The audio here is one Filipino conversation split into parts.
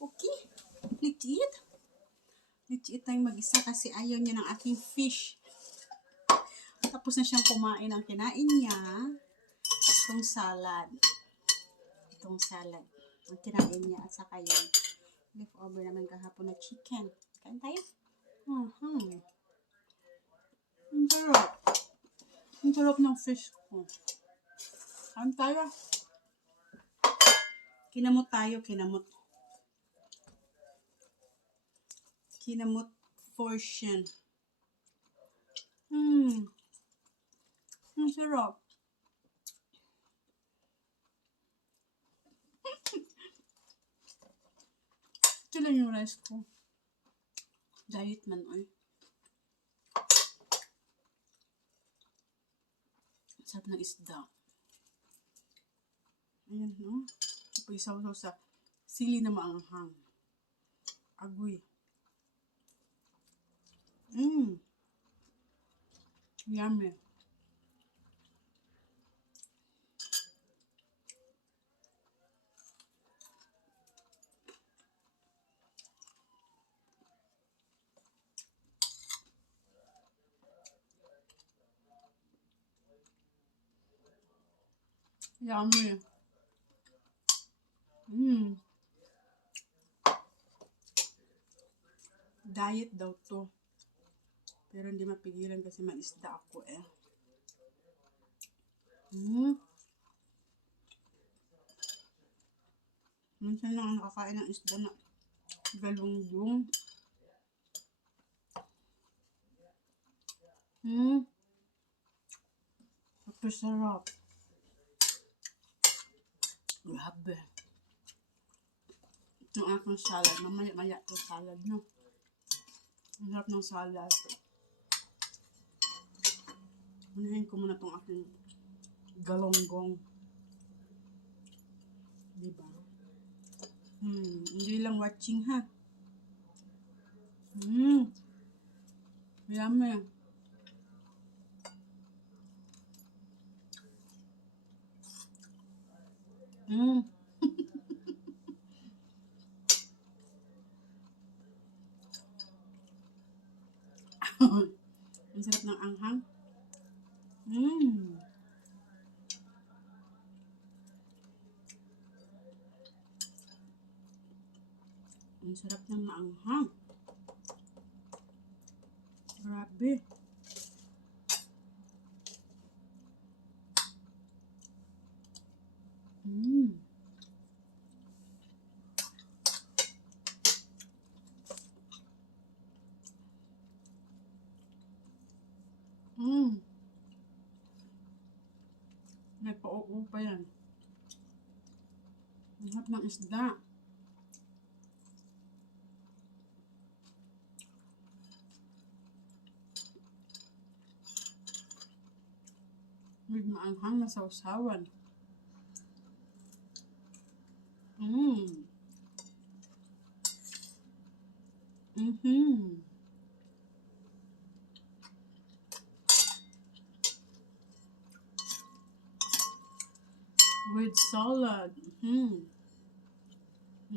Okay, liit. Liit tayong mag-isa kasi ayaw niya ng aking fish. Tapos na siyang kumain. Ang kinain niya, itong salad. Ang kinain niya at saka yung leftover naman kahapon na chicken. Kain tayo? Ang sarap. Ang sarap ng fish ko. Kain tayo. Kinamot tayo, kinamot. Kinamot portion. Ang sarap. Ito lang yung rice ko. Diet man, oy. Sarap ng isda. Ayan, no? Ipasaw-saw sa sili na maanghang. Agoy. Yummy. Yummy. Diet daw to. Pero hindi mapigilan kasi may isda ako eh. Minsan lang nakakain ng isda na galunggong. Napasarap. Grabe. Itong aking salad. Mamaya-maya itong salad, no? Ang sarap ng salad. Unahin ko muna itong aking galunggong. Diba? Hindi lang watching, ha? Yummy. Ang sarap ng anghang. Ang sarap ng maanghang. Grabe. May pa-oo pa yan. Ang sarap ng isda. May maanghang na sausawan. With salad. Ang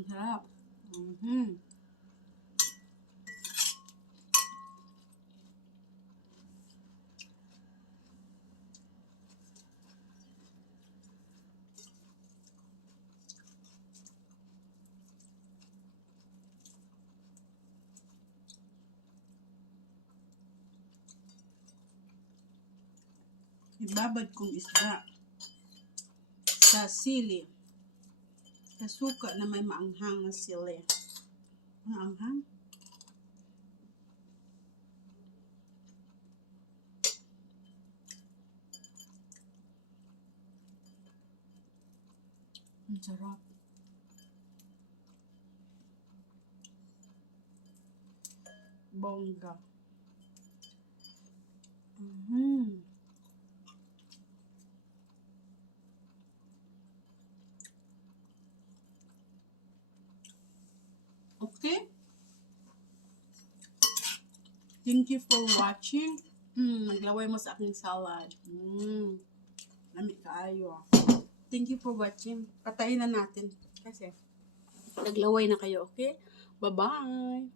sarap. Ibabad kong isda sa sili. Sa suka na may maanghang na sili. Maanghang? Ang sarap. Bongga. Okay? Thank you for watching. Naglaway mo sa aking salad. Lamig kaayo. Thank you for watching. Patayin na natin. Kasi Naglaway na kayo, okay? Bye-bye!